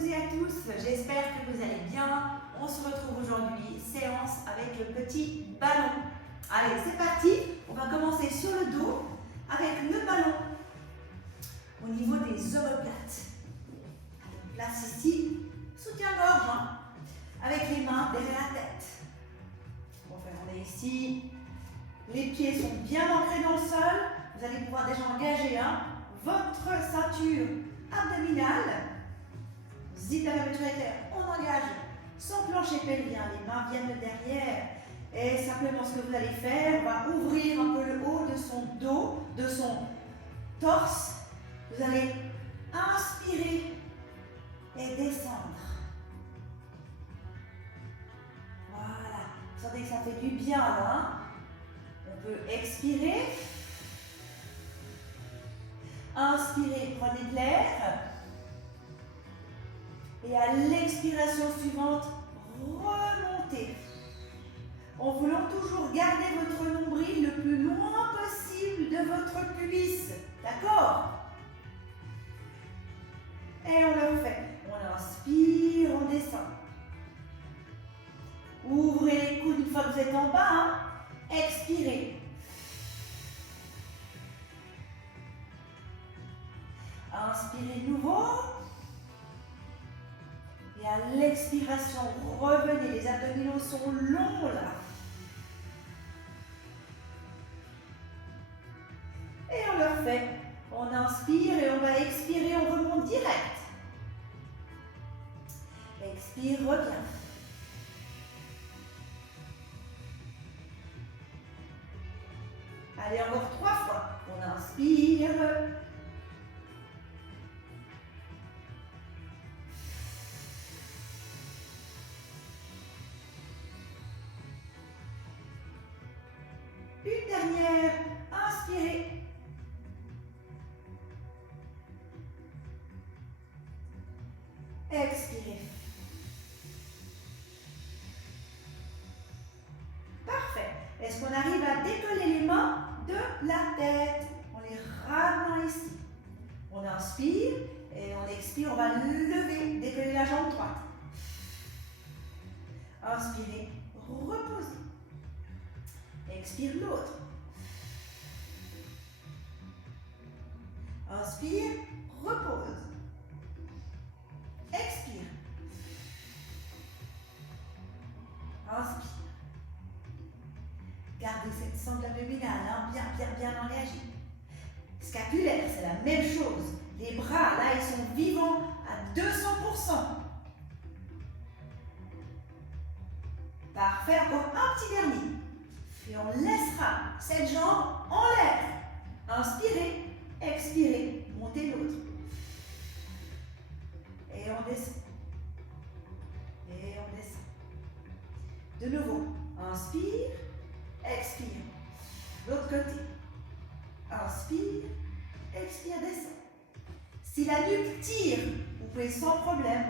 toutes et à tous, j'espère que vous allez bien. On se retrouve aujourd'hui, séance avec le petit ballon. Allez, c'est parti. On va commencer sur le dos avec le ballon au niveau des omoplates. Allez, place ici, soutien-gorge, hein, avec les mains derrière la tête. On est ici, les pieds sont bien ancrés dans le sol. Vous allez pouvoir déjà engager votre ceinture abdominale. Zip la fermeture éclair, on engage son plancher pelvien, les mains viennent derrière. Et simplement ce que vous allez faire, on va ouvrir un peu le haut de son dos, de son torse. Vous allez inspirer et descendre. Voilà, vous sentez que ça fait du bien là. Hein? On peut expirer. Inspirez, prenez de l'air. Et à l'expiration suivante, remontez. En voulant toujours garder votre nombril le plus loin possible de votre pubis. D'accord? Et on le refait. On inspire, on descend. Ouvrez les coudes une fois que vous êtes en bas. Hein. Expirez. Inspirez de nouveau. Et à l'expiration, revenez. Les abdominaux sont longs là. Et on le refait. On inspire et on va expirer. On remonte direct. Expire, reviens. Allez, encore 3 fois. On inspire. Une dernière. Inspirez. Expirez. Parfait. Est-ce qu'on arrive à décoller les mains de la tête? On les ramène ici. On inspire et on expire. On va lever, décoller la jambe droite. Inspirez, reposez. Expire l'autre. Inspire, repose. Expire. Inspire. Gardez cette sangle abdominale, bien engagée. Scapulaire, c'est la même chose. Les bras, là, ils sont vivants à 200%. Parfait, encore un petit dernier. Et on laissera cette jambe en l'air. Inspirez, expirez, montez l'autre. Et on descend. Et on descend. De nouveau, inspire, expire. L'autre côté. Inspire, expire, descend. Si la nuque tire, vous pouvez sans problème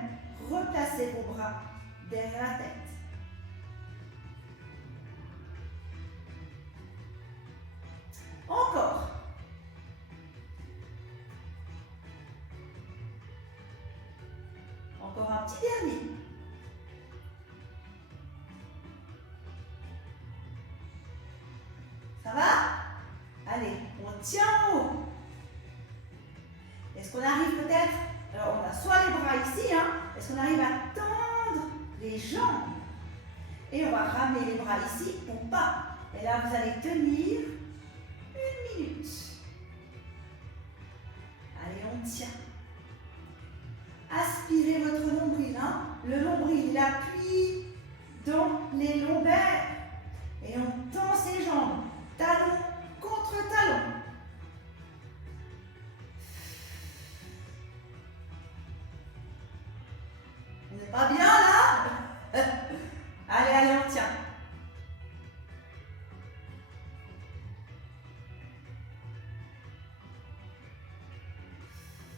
replacer vos bras derrière la tête. Encore. Encore un petit dernier. Ça va? Allez, on tient en haut. Est-ce qu'on arrive peut-être? Alors, on a soit les bras ici, hein. Est-ce qu'on arrive à tendre les jambes? Et on va ramener les bras ici ou pas. Et là, vous allez tenir 1 minute. Allez, on tient. Aspirez votre nombril. Hein. Le nombril, il appuie dans les lombaires. Et on tend ses jambes. Talon contre talon. On n'est pas bien là? Allez, on tient.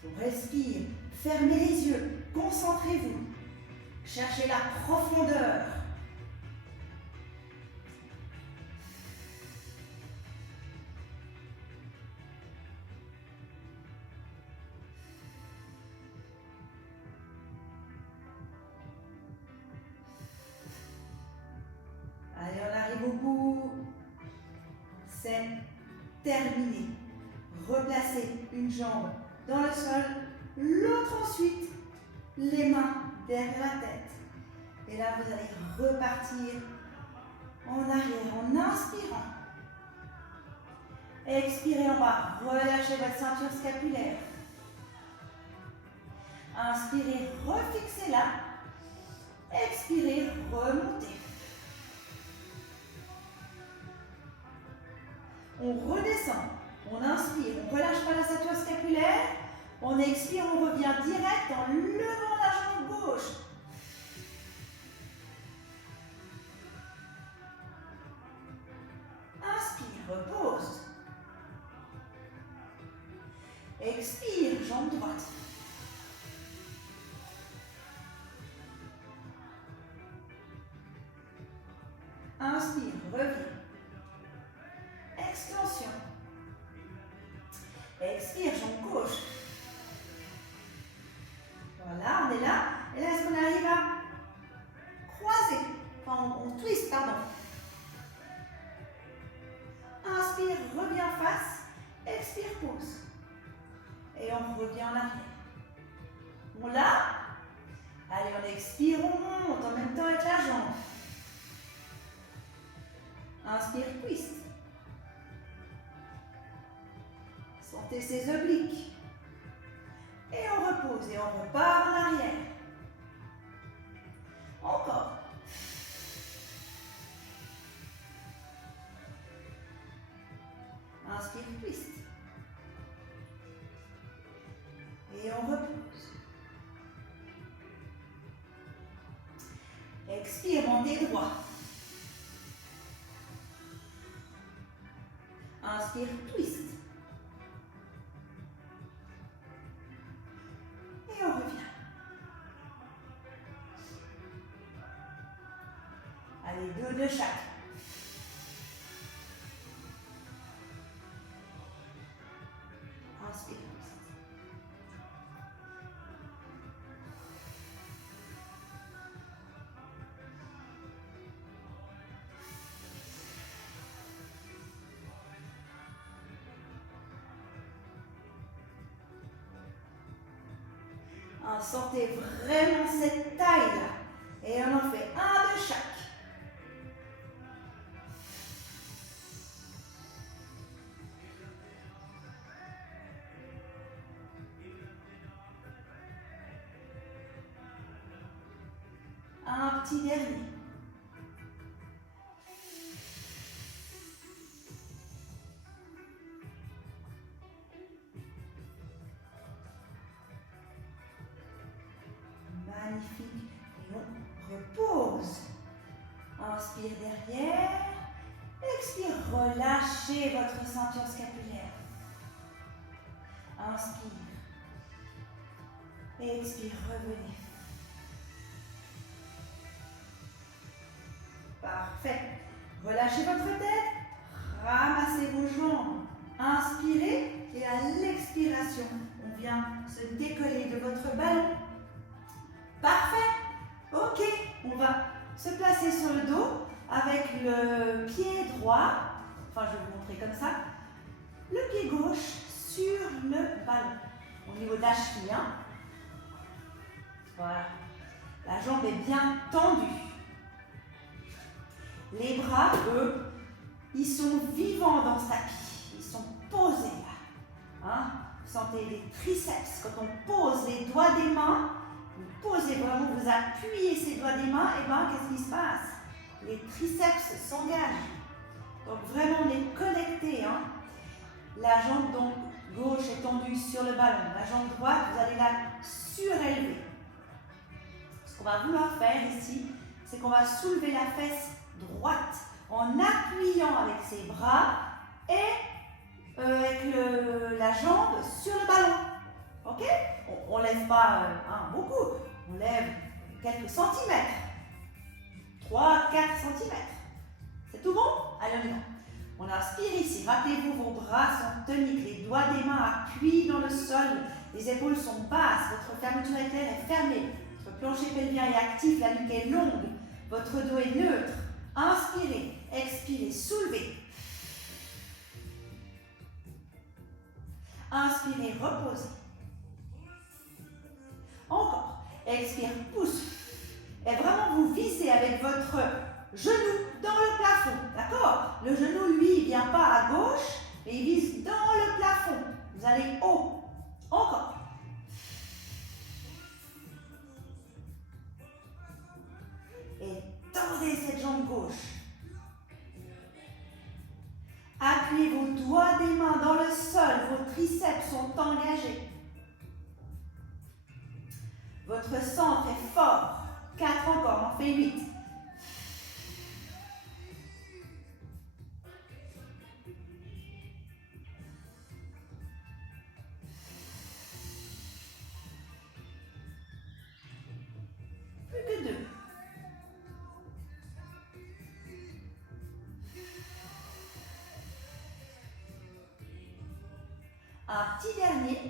On respire. Fermez les yeux. Concentrez-vous. Cherchez la profondeur. Terminé. Replacez une jambe dans le sol, l'autre ensuite, les mains derrière la tête. Et là, vous allez repartir en arrière en inspirant. Expirez, on va relâcher votre ceinture scapulaire. Inspirez, refixez-la. Expirez, remontez. On redescend, on inspire, on ne relâche pas la ceinture scapulaire. On expire, on revient direct en levant la jambe gauche. Inspire, repose. Expire, jambe droite. Inspire, reviens. Extension. Expire, jambe gauche. Voilà, on est là. Et là, est-ce qu'on arrive à croiser? Enfin, on twist, pardon. Inspire, reviens face. Expire, pause. Et on revient en arrière. Bon, là. Allez, on expire, on monte en même temps avec la jambe. Inspire, twist. Sentez ses obliques. Et on repose et on repart en arrière. Encore. Inspire, twist. Et on repose. Expire, montez droit. Inspire, twist. Et on revient. Allez, deux de chaque. Inspire, twist. Sentez vraiment cette taille-là. Et on en fait un de chaque. Un petit dernier. Magnifique. Et on repose. Inspire derrière. Expire. Relâchez votre ceinture scapulaire. Inspire. Expire. Revenez. Parfait. Relâchez votre tête. Ramassez vos jambes. Inspirez. Et à l'expiration, on vient se décoller de votre ballon. Parfait. Ok, on va se placer sur le dos avec le pied droit. Enfin, je vais vous montrer comme ça. Le pied gauche sur le ballon. Au niveau de la cheville. Hein. Voilà. La jambe est bien tendue. Les bras, eux, ils sont vivants dans ce tapis. Ils sont posés là. Hein. Vous sentez les triceps. Quand on pose les doigts des mains, vous posez vraiment, vous appuyez ces doigts des mains, et bien qu'est-ce qui se passe? Les triceps s'engagent. Donc vraiment on est connecté. Hein. La jambe donc gauche est tendue sur le ballon. La jambe droite, vous allez la surélever. Ce qu'on va vouloir faire ici, c'est qu'on va soulever la fesse droite en appuyant avec ses bras et avec la jambe sur le ballon. Ok? On ne lève pas beaucoup, on lève quelques centimètres. 3-4 centimètres. C'est tout bon? Allez, on y va. On inspire ici. Rappelez-vous, vos bras sont toniques, les doigts des mains appuient dans le sol, les épaules sont basses, votre fermeture éclair est fermée, votre plancher pelvien est actif, la nuque est longue, votre dos est neutre. Inspirez, expirez, soulevez. Inspirez, reposez. Encore. Expire, pousse. Et vraiment, vous visez avec votre genou dans le plafond. D'accord? Le genou, lui, il ne vient pas à gauche, mais il vise dans le plafond. Vous allez haut. Encore. Et tendez cette jambe gauche. Appuyez vos doigts des mains dans le sol. Vos triceps sont engagés. Votre centre est fort. 4 encore, on en fait 8. Plus que 2. Un petit dernier.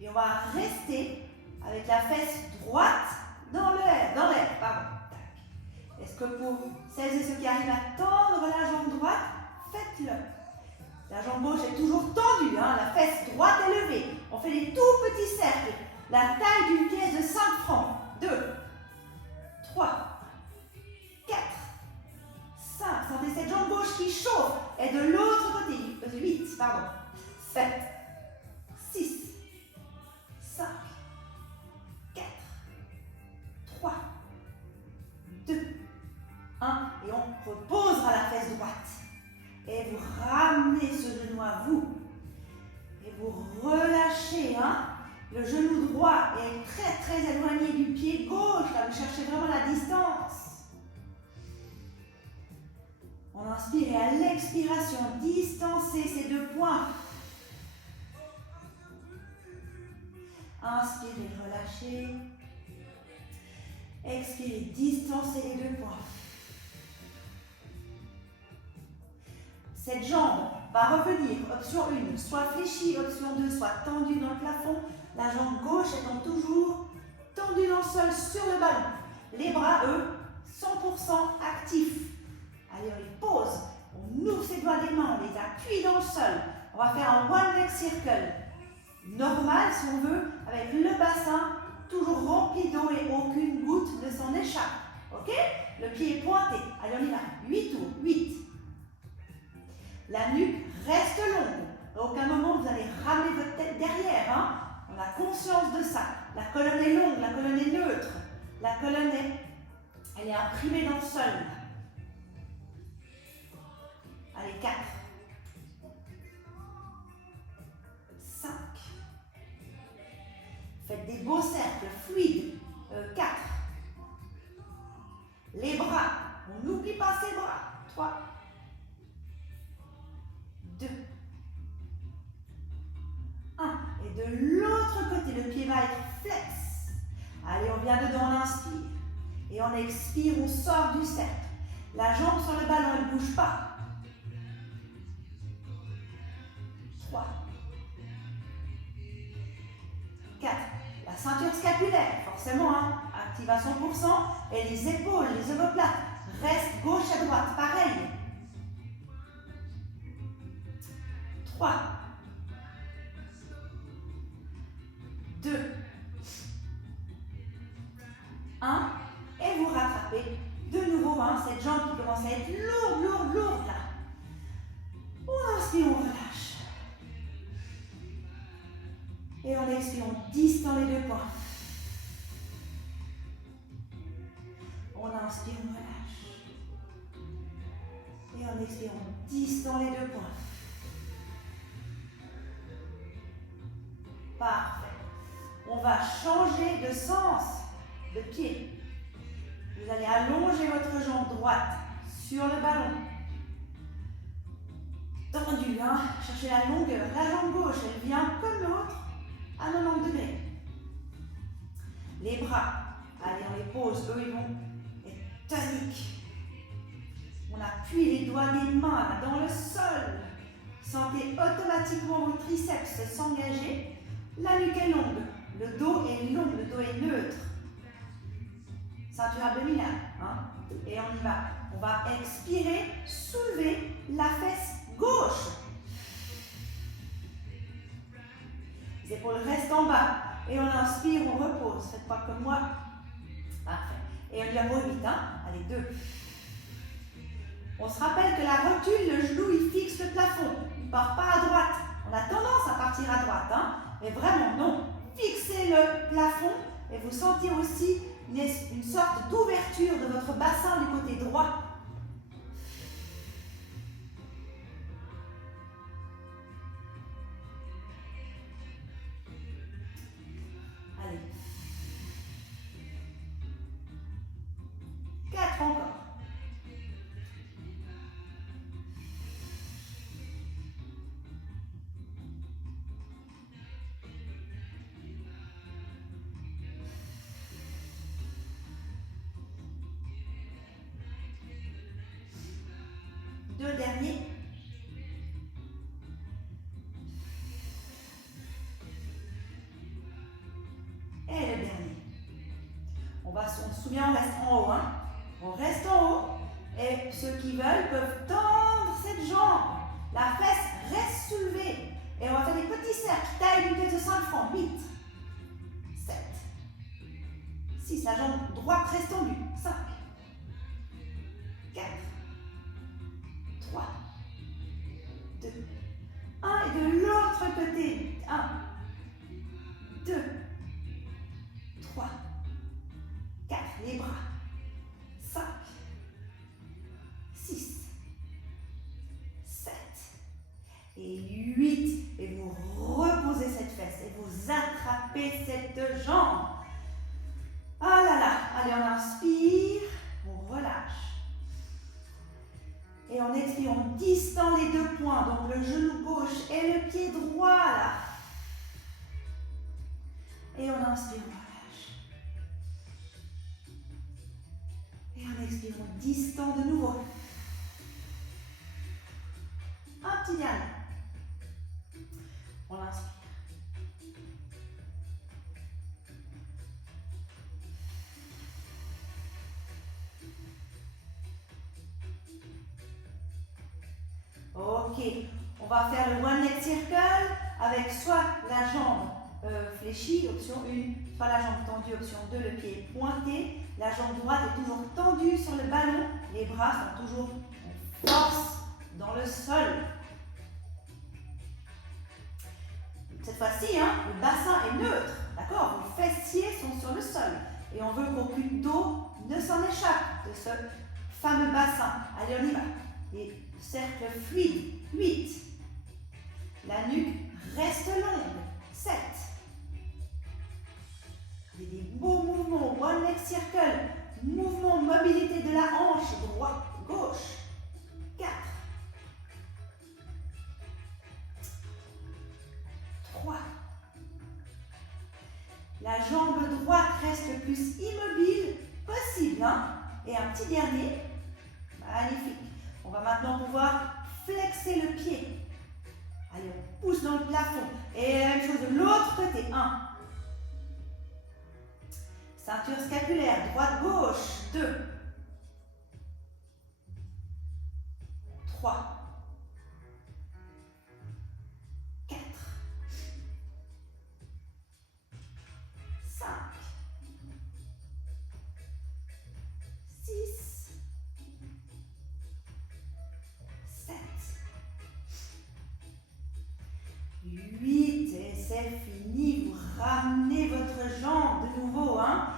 Et on va rester avec la fesse droite dans l'air, pardon. Est-ce que pour celles et ceux qui arrivent à tendre la jambe droite, faites-le. La jambe gauche est toujours tendue, hein, la fesse droite est levée. On fait des tout petits cercles. La taille d'une pièce de 5 francs. 2, 3, 4, 5. Sentez cette jambe gauche qui chauffe. Et de l'autre côté, 8, pardon. 7, 6, 5, 4, 3, 2, 1. Et on reposera la fesse droite. Et vous ramenez ce genou à vous. Et vous relâchez. Hein? Le genou droit est très très éloigné du pied gauche. Là, vous cherchez vraiment la distance. On inspire et à l'expiration, distancez ces 2 points. Inspirez, relâchez. Expirez, distancez les 2 points. Cette jambe va revenir, option 1, soit fléchie, option 2, soit tendue dans le plafond. La jambe gauche étant toujours tendue dans le sol sur le ballon. Les bras, eux, 100% actifs. Allez, on les pose. On ouvre ses doigts des mains, on les appuie dans le sol. On va faire un one leg circle. Normal, si on veut, avec le bassin toujours rempli d'eau et aucune goutte ne s'en échappe. Ok? Le pied est pointé. Allez, on y va. 8 tours. 8. La nuque reste longue. À aucun moment, vous allez ramener votre tête derrière. Hein? On a conscience de ça. La colonne est longue, la colonne est neutre. La colonne elle est imprimée dans le sol. Allez, 4. 5. Faites des beaux cercles fluides. 4. Les bras. On n'oublie pas ses bras. 3. 2. 1. Et de l'autre côté, le pied va être flex. Allez, on vient dedans, on inspire. Et on expire, on sort du cercle. La jambe sur le ballon, elle ne bouge pas. 3. 4. La ceinture scapulaire, forcément, hein, active à 100%. Et les épaules, les omoplates, restent gauche à droite, pareil. 3, 2, 1, et vous rattrapez de nouveau hein, cette jambe qui commence à être lourde là. On inspire, on relâche. Et on expire, on distend les 2 points. On inspire, on relâche. Et on expire, on distend les 2 points. Parfait. On va changer de sens de pied. Vous allez allonger votre jambe droite sur le ballon. Tendu, hein? Cherchez la longueur. La jambe gauche, elle vient comme l'autre à 90 degrés. Les bras, allez, on les pose. Eux, ils vont être toniques. On appuie les doigts des mains dans le sol. Sentez automatiquement vos triceps s'engager. La nuque est longue, le dos est long, le dos est neutre. Ceinture abdominale. Hein? Et on y va. On va expirer, soulever la fesse gauche. Les épaules restent en bas. Et on inspire, on repose. Faites pas comme moi. Parfait. Et on y va pour 8. Hein? Allez, 2. On se rappelle que la rotule, le genou, il fixe le plafond. Il ne part pas à droite. On a tendance à partir à droite. Hein? Mais vraiment, non. Fixez le plafond et vous sentez aussi une sorte d'ouverture de votre bassin du côté droit. Allez. 4 encore. Deux derniers. Et le dernier. On se souvient, on reste en haut. Hein? On reste en haut. Et ceux qui veulent peuvent tendre cette jambe. La fesse reste soulevée. Et on va faire des petits cercles. Taille d'une pièce de 5 francs. 8, 7, 6. La jambe droite reste tendue. 5, 4, 3, 2, 1. Et de l'autre côté. 1, 2, 3, 4. Les bras. 5, 6, 7 et 8. Et vous reposez cette fesse et vous attrapez cette jambe. Ah là là. Allez, on inspire. On relâche. Et on expire, on distend les deux points. Donc le genou gauche et le pied droit là. Et on inspire, on relâche. Et on expire, on distend de nouveau. Un petit dernier. On inspire. Ok, on va faire le one leg circle avec soit la jambe fléchie, option 1, soit la jambe tendue, option 2, le pied pointé. La jambe droite est toujours tendue sur le ballon, les bras sont toujours en force dans le sol. Cette fois-ci, hein, le bassin est neutre, d'accord? Vos fessiers sont sur le sol et on veut qu'aucune dos ne s'en échappe de ce fameux bassin. Allez, on y va. Et cercle fluide. 8. La nuque reste longue. 7. Et des beaux mouvements. One leg circle. Mouvement, mobilité de la hanche. Droite, gauche. 4. 3. La jambe droite reste le plus immobile possible. Hein? Et un petit dernier. Magnifique. On va maintenant pouvoir flexer le pied. Allez, on pousse dans le plafond. Et la même chose de l'autre côté. 1. Ceinture scapulaire, droite-gauche. 2. 3. 4. 5. 6. 7. 8. Et c'est fini. Vous ramenez votre jambe de nouveau. Hein?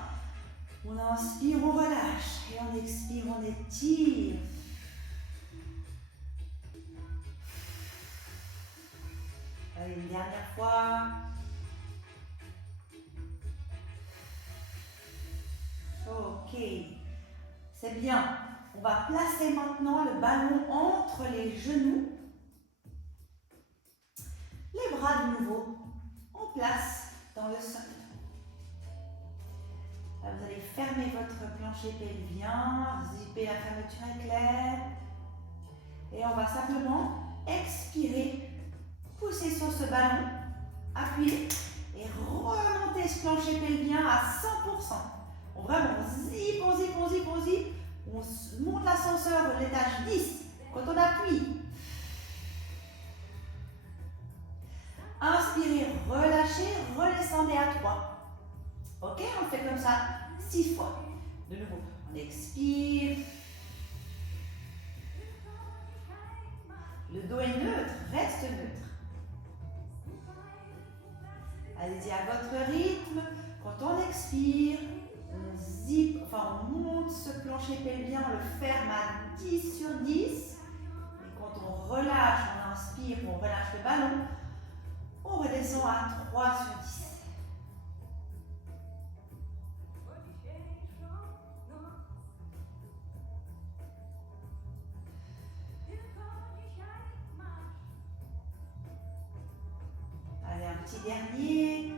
On inspire, on relâche. Et on expire, on étire. Allez, une dernière fois. Ok. C'est bien. On va placer maintenant le ballon entre les genoux. Les bras de nouveau en place dans le sol. Là, vous allez fermer votre plancher pelvien, zipper la fermeture éclair. Et on va simplement expirer, pousser sur ce ballon, appuyer et remonter ce plancher pelvien à 100%. On vraiment zip, on zip, on zip, on zip. On monte l'ascenseur de l'étage 10. Quand on appuie, inspirez, relâchez. Ok, on fait comme ça 6 fois. De nouveau, on expire. Le dos est neutre, reste neutre. Allez-y à votre rythme. Quand on expire, on zip, enfin on monte ce plancher pelvien, on le ferme à 10 sur 10. Et quand on relâche, on inspire, on relâche le ballon, on redescend à 3 sur 10. Allez, un petit dernier.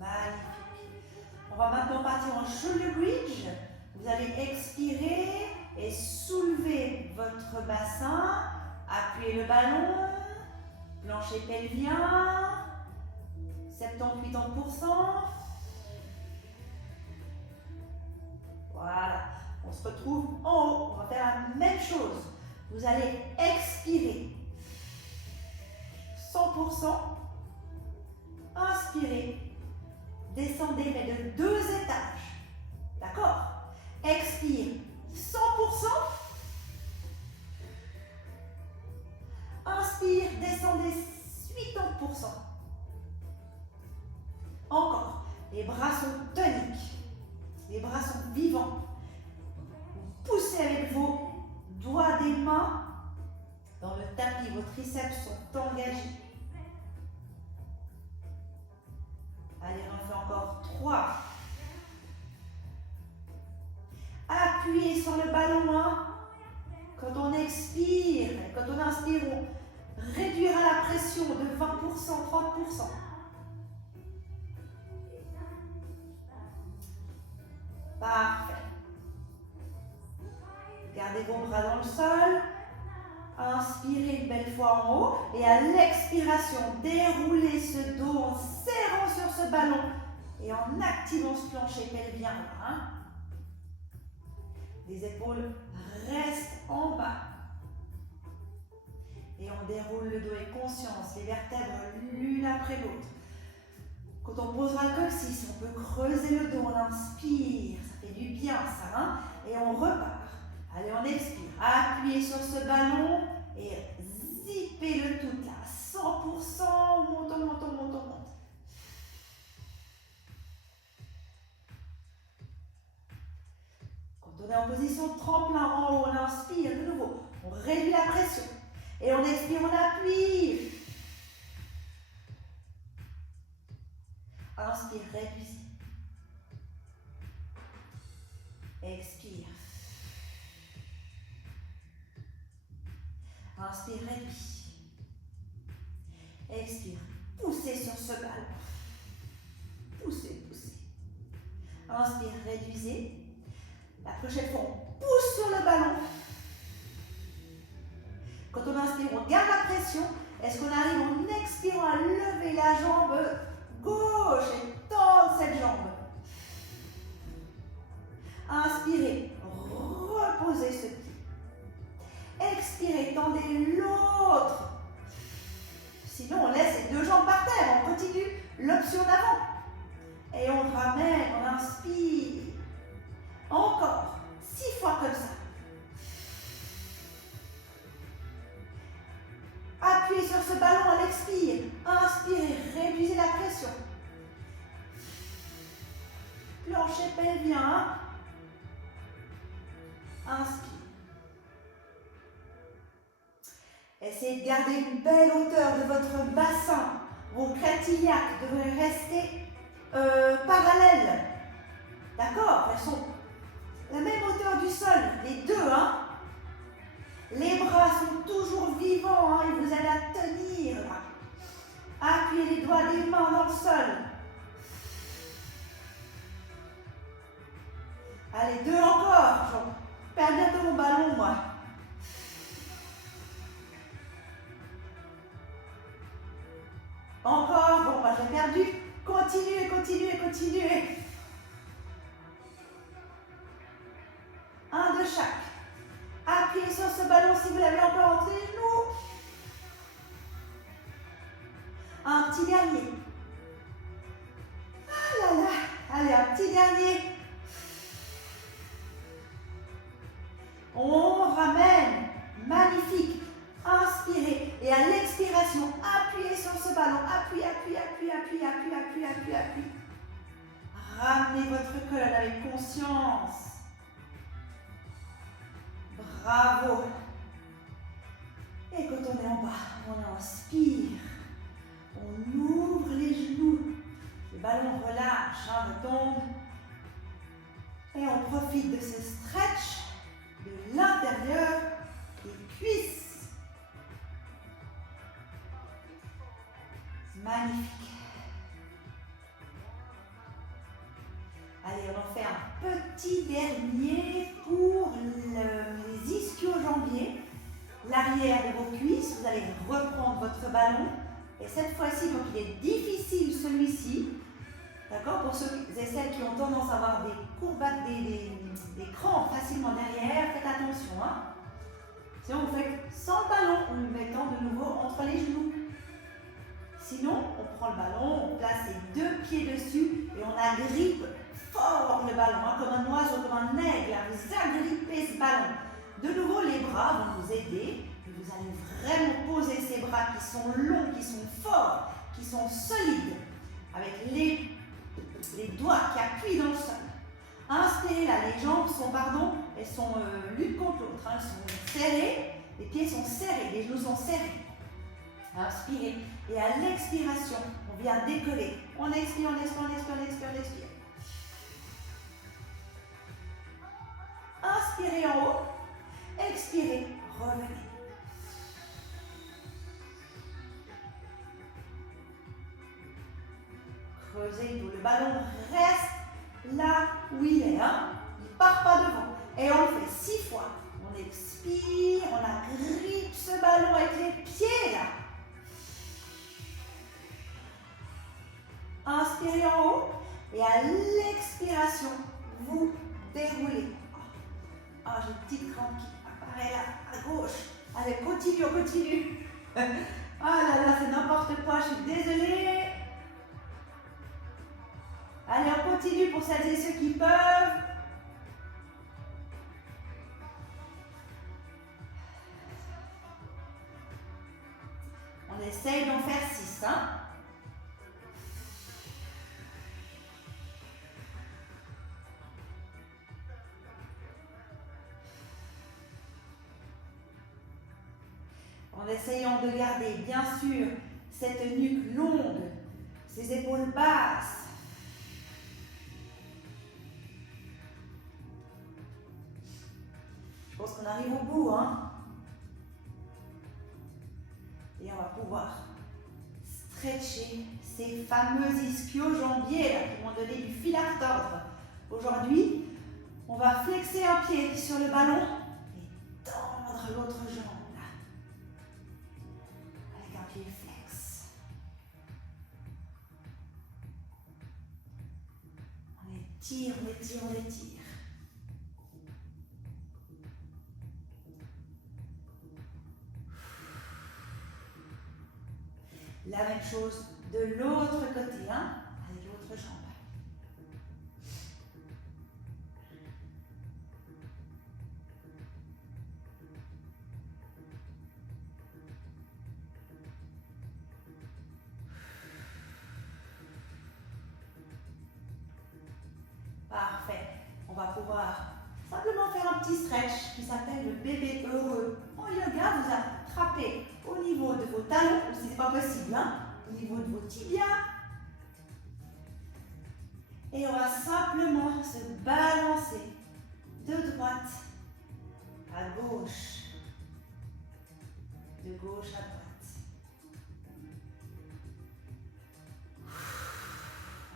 Magnifique. On va maintenant partir en shoulder bridge. Vous allez expirer et soulever votre bassin. Appuyez le ballon. Plancher pelvien. 70-80%. Voilà. On se retrouve en haut. On va faire la même chose. Vous allez expirer. 100%. Inspirez. Descendez, mais de 2 étages. D'accord? Expire. 100%. Inspire. Descendez 80%. Encore. Les bras sont toniques. Les bras sont vivants. Vous poussez avec vos doigts des mains dans le tapis. Vos triceps sont engagés. Allez, on en fait encore 3. Appuyez sur le ballon. Quand on expire, quand on inspire, on réduira la pression de 20%, 30%. Parfait. Gardez vos bras dans le sol. Inspirez une belle fois en haut. Et à l'expiration, déroulez ce dos en serrant sur ce ballon et en activant ce plancher pelvien. Les épaules restent en bas. Et on déroule le dos avec conscience, les vertèbres l'une après l'autre. Quand on posera le coccyx, on peut creuser le dos, on inspire, ça fait du bien ça, et on repart. Allez, on expire, appuyez sur ce ballon et zippez le tout là, 100%, on monte. Quand on est en position de tremplin en haut, on inspire de nouveau, on réduit la pression et on expire, on appuie. Inspire, réduisez. Expire. Inspire, réduis. Expire. Poussez sur ce ballon. Poussez. Inspire, réduisez. La prochaine fois, on pousse sur le ballon. Quand on inspire, on garde la pression. Est-ce qu'on arrive en expirant à lever la jambe gauche et tendre cette jambe? Inspirez, reposez ce pied. Expirez, tendez l'autre. Sinon, on laisse les 2 jambes par terre. On continue l'option d'avant. Et on ramène, on inspire. Encore 6 fois comme ça. Appuyez sur ce ballon à l'expire. Inspirez, réduisez la pression. Plancher pelvien. Inspire. Essayez de garder une belle hauteur de votre bassin. Vos crêtes iliaques devraient rester parallèles. D'accord? Elles sont la même hauteur du sol, les 2. Les bras sont toujours vivants, ils vous aident à tenir. Appuyez les doigts des mains dans le sol. Allez, 2 encore. Je perds bientôt mon ballon, moi. Encore, bon, moi j'ai perdu. Continuez. 1 de chaque. Appuyez Appuyez sur ce ballon si vous l'avez encore entre les genoux. Un petit dernier. Ah là là. Allez, un petit dernier. On ramène. Magnifique. Inspirez. Et à l'expiration, appuyez sur ce ballon. Appuyez, appuyez, appuyez, appuyez, appuyez, appuyez, appuyez, appuyez. Ramenez votre colonne avec conscience. Bravo. Et quand on est en bas, on inspire. On ouvre les genoux. Le ballon relâche, retombe. Et on profite de ce stretch de l'intérieur des cuisses. Magnifique. Allez, on en fait un petit dernier pour les ischio-jambiers. L'arrière de vos cuisses, vous allez reprendre votre ballon. Et cette fois-ci, donc il est difficile celui-ci. D'accord? Pour ceux et celles qui ont tendance à avoir des courbates, des crampes facilement derrière, faites attention. Hein? Sinon, vous faites sans le ballon, en le mettant de nouveau entre les genoux. Sinon, on prend le ballon, on place les deux pieds dessus et on agrippe fort le ballon, hein, comme un oiseau, comme un aigle. Hein, vous agrippez ce ballon. De nouveau, les bras vont vous aider. Et vous allez vraiment poser ces bras qui sont longs, qui sont forts, qui sont solides, avec les doigts qui appuient dans le sol. Inspirez là, les jambes sont, elles sont l'une contre l'autre. Hein, elles sont serrées, les pieds sont serrés, les genoux sont serrés. Inspirez. Et à l'expiration, on vient décoller. On expire, on expire, on expire, on expire, on expire. Inspirez en haut. Expirez, revenez. Creusez tout. Le ballon reste là où il est. Hein? Il ne part pas devant. Et on le fait 6 fois. On expire, on agrippe ce ballon avec les pieds là. Inspirez en haut. Et à l'expiration, vous déroulez. Ah, j'ai une petite crampe qui apparaît là, à gauche. Allez, continue, on continue. Ah là là, c'est n'importe quoi, je suis désolée. Allez, on continue pour celles et ceux qui peuvent. On essaye d'en faire 6, hein. En essayant de garder, bien sûr, cette nuque longue, ces épaules basses. Je pense qu'on arrive au bout, hein. Et on va pouvoir stretcher ces fameux ischio-jambiers là, qui vont donner du fil à retordre. Aujourd'hui, on va flexer un pied sur le ballon et tendre l'autre jambe. Flex. On étire, on étire, on étire. La même chose de l'autre côté, hein, avec l'autre jambe. Parfait. On va pouvoir simplement faire un petit stretch qui s'appelle le bébé heureux. En yoga, vous attrapez au niveau de vos talons, si ce n'est pas possible, hein, au niveau de vos tibias. Et on va simplement se balancer de droite à gauche, de gauche à droite.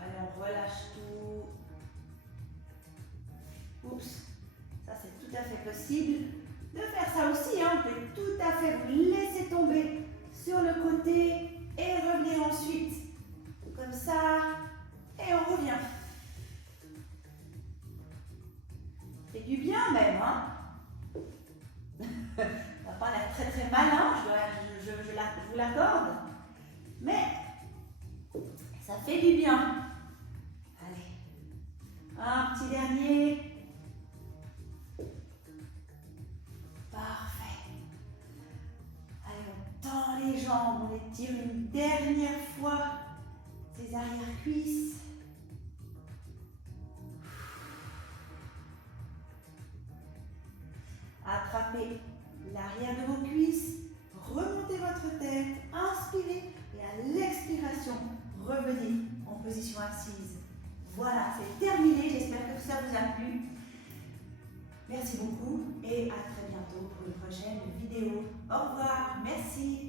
Allez, on relâche tout. Oups, ça c'est tout à fait possible de faire ça aussi. Hein. Vous pouvez tout à fait vous laisser tomber sur le côté et revenir ensuite. Comme ça, et on revient. C'est du bien même, hein. fait mal, hein, je vous l'accorde. Mais ça fait du bien. Allez, un petit dernier. Parfait. Allez, on tend les jambes, on les tire une dernière fois. Ces arrière-cuisses. Attrapez l'arrière de vos cuisses, remontez votre tête, inspirez et à l'expiration, revenez en position assise. Voilà, c'est terminé, j'espère que ça vous a plu. Merci beaucoup et à très bientôt pour une prochaine vidéo. Au revoir, merci.